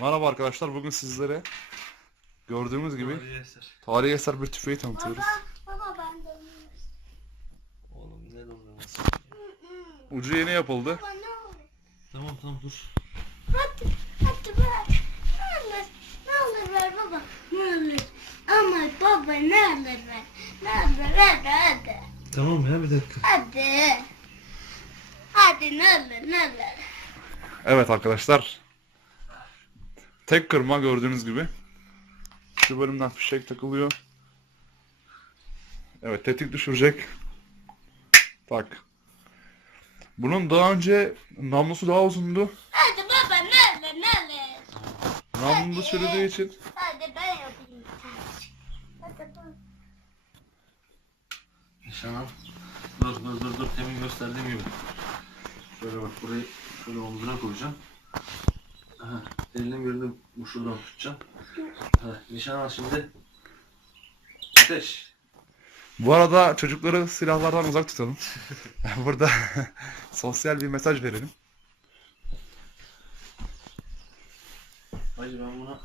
Merhaba arkadaşlar. Bugün sizlere gördüğümüz gibi Tarihi eser. tarihi eser bir tüfeği tanıtıyoruz. Baba, baba ben dönüyorum. Oğlum ne dondurması. Ucu yeni yapıldı. Baba ne olur? Tamam tamam dur. Hadi, hadi ver. Ne olur, ne olur ver baba. Ne olur. Ama baba ne olur ver. Ne olur hadi hadi. Tamam ya bir dakika. Hadi. Hadi ne olur ne olur. Evet arkadaşlar. Tek kırma gördüğünüz gibi. Şu bölümden fişek takılıyor. Evet tetik düşürecek. Tak. Bunun daha önce namlusu daha uzundu. Hadi baba ne olur ne olur. Namlu çürüdüğü için Hadi ben yapayım. Hadi baba. Nişan al. Dur dur dur dur. Demin gösterdiğim gibi. Şöyle bak burayı şöyle omzuna koyacağım. Aha, elinin birini bu şuradan tutacağım. Ha, nişan al şimdi. Ateş. Bu arada çocukları silahlardan uzak tutalım. Burada sosyal bir mesaj verelim. Hacı ben buna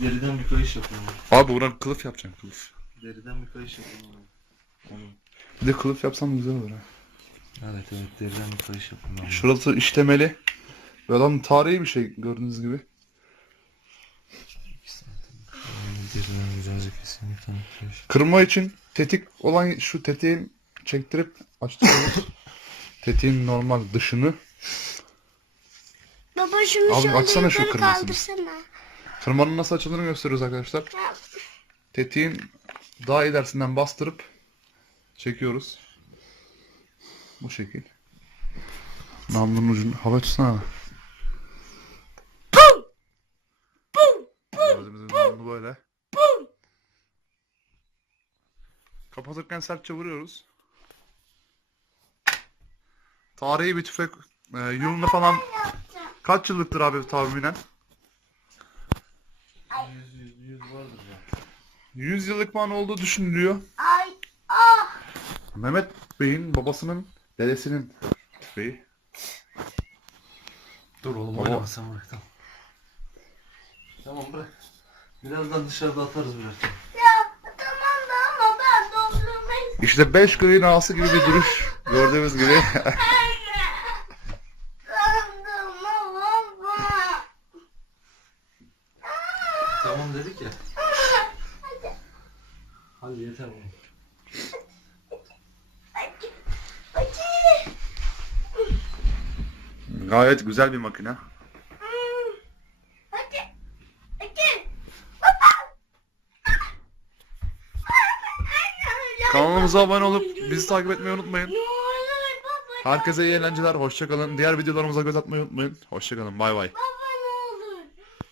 deriden bir kayış yapıyorum. Abi buna kılıf yapacaksın kılıf. Deriden bir kayış yapıyorum. Bir de kılıf yapsam güzel olur ha. Evet evet deriden bir kayış yapıyorum. Şurası işlemeli. Ve lan tarihi bir şey gördüğünüz gibi. Kırma için tetik olan şu tetiğin çektirip açtırıyoruz. Tetiğin normal dışını. Baba şunu Abi şöyle açsana şu kırmızını. kaldırsana. Kırmanın nasıl açıldığını gösteriyoruz arkadaşlar. Tetiğin daha ilerisinden bastırıp çekiyoruz. Bu şekil. Namlunun ucunu hava tutsana. Böyle. Kapatırken sertçe vuruyoruz. Tarihi bir tüfek. E, yılını falan kaç yıllıktır abi tahminen? 100 100 100 vardır ya. 100 yıllık falan olduğu düşünülüyor. Ay ah. Mehmet Bey'in babasının dedesinin tüfeği. Dur oğlum oynama sen bırak tamam. Tamam bırak. Birazdan dışarıda atarız birer tane. Ya tamam da ama ben dondurmayı İşte 5 köyün ağası gibi bir duruş gördüğümüz gibi. Dondurma baba. Tamam dedik ya. Hadi yeter oğlum. Hadi. Hadi. Gayet güzel bir makine. Hmm. Hadi. Hadi. Baba. Kanalımıza abone olup bizi takip etmeyi unutmayın. Herkese iyi eğlenceler. Hoşçakalın. Diğer videolarımıza göz atmayı unutmayın. Hoşçakalın. Bay bay.